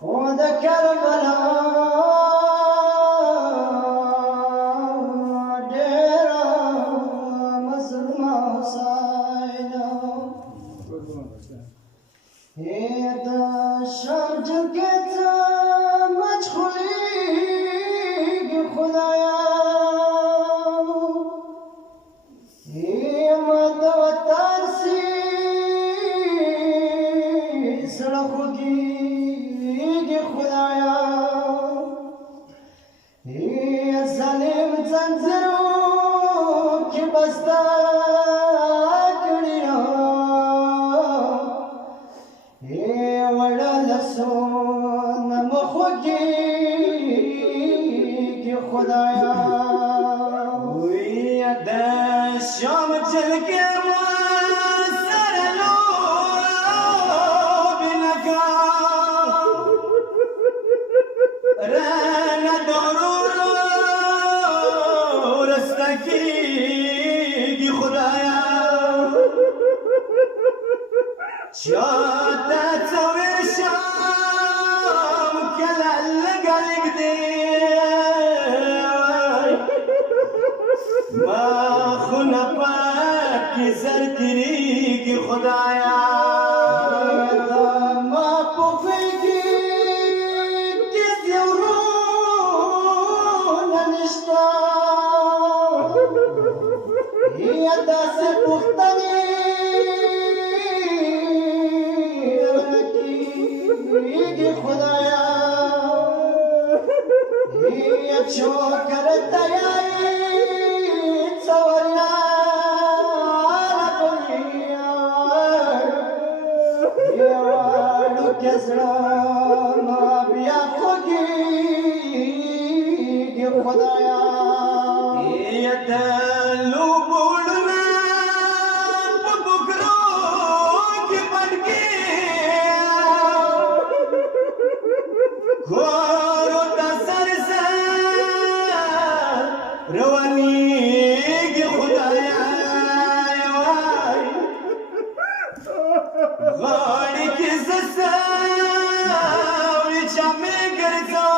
خود کربلا ڈیرا مسلمہ حسین یہ دا شام جگہ تا مجھولی کی خدایا یہ مدو ترسی سڑکوں کی خدایا یہ ظالم زنجیروں کی بستہ کڑیاں یہ وڑا لسون مخوکی کی خدایا یہ دا شام چل کے شاتا تصور شام كلا لقلق دي ما خنا باكي زرتني خدايا ما بوفيكي كيف يورون نشتا هي داس بوختني خدایا یہ چھو کرتا یاری سورنا رکھنیا یہ وارو کسرا مابیا خوگی خدایا یہ دلو بولنا بکرو کی پڑکی گورو تسر سے روانی کی خدایا غاڑی کی زسا ویچا میں گرزا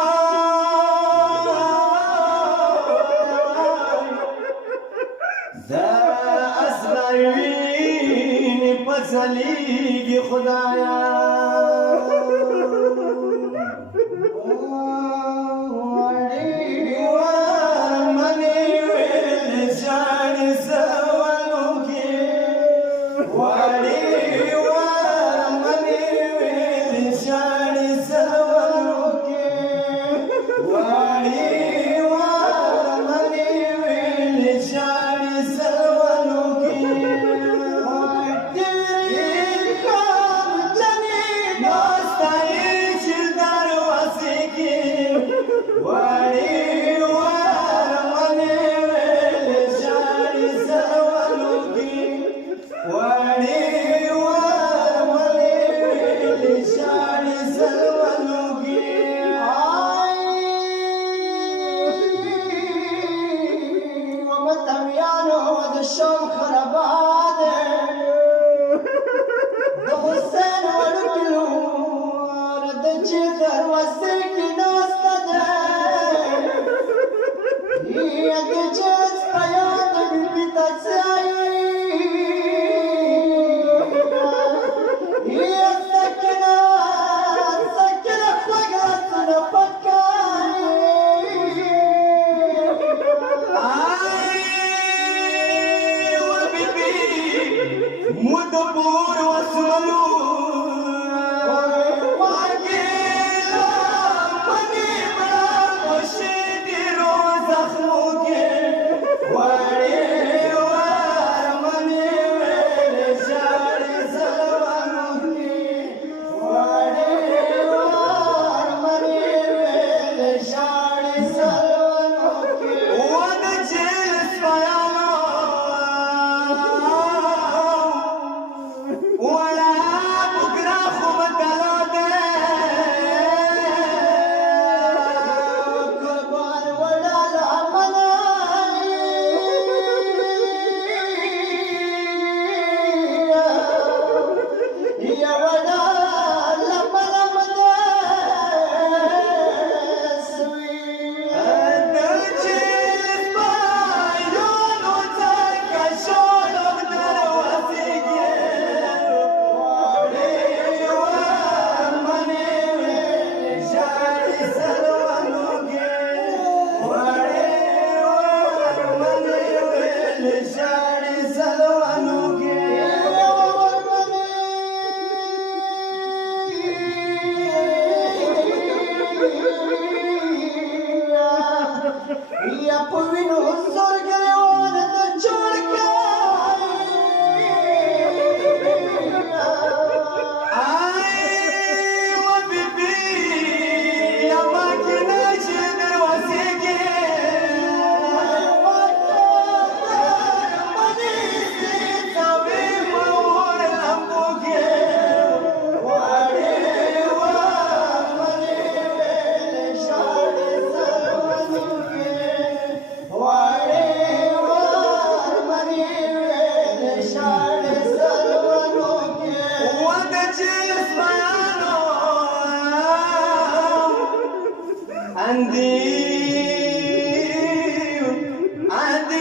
اندی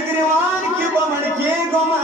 گریوان کی بمن کے گما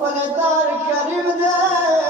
فلدار کریم دے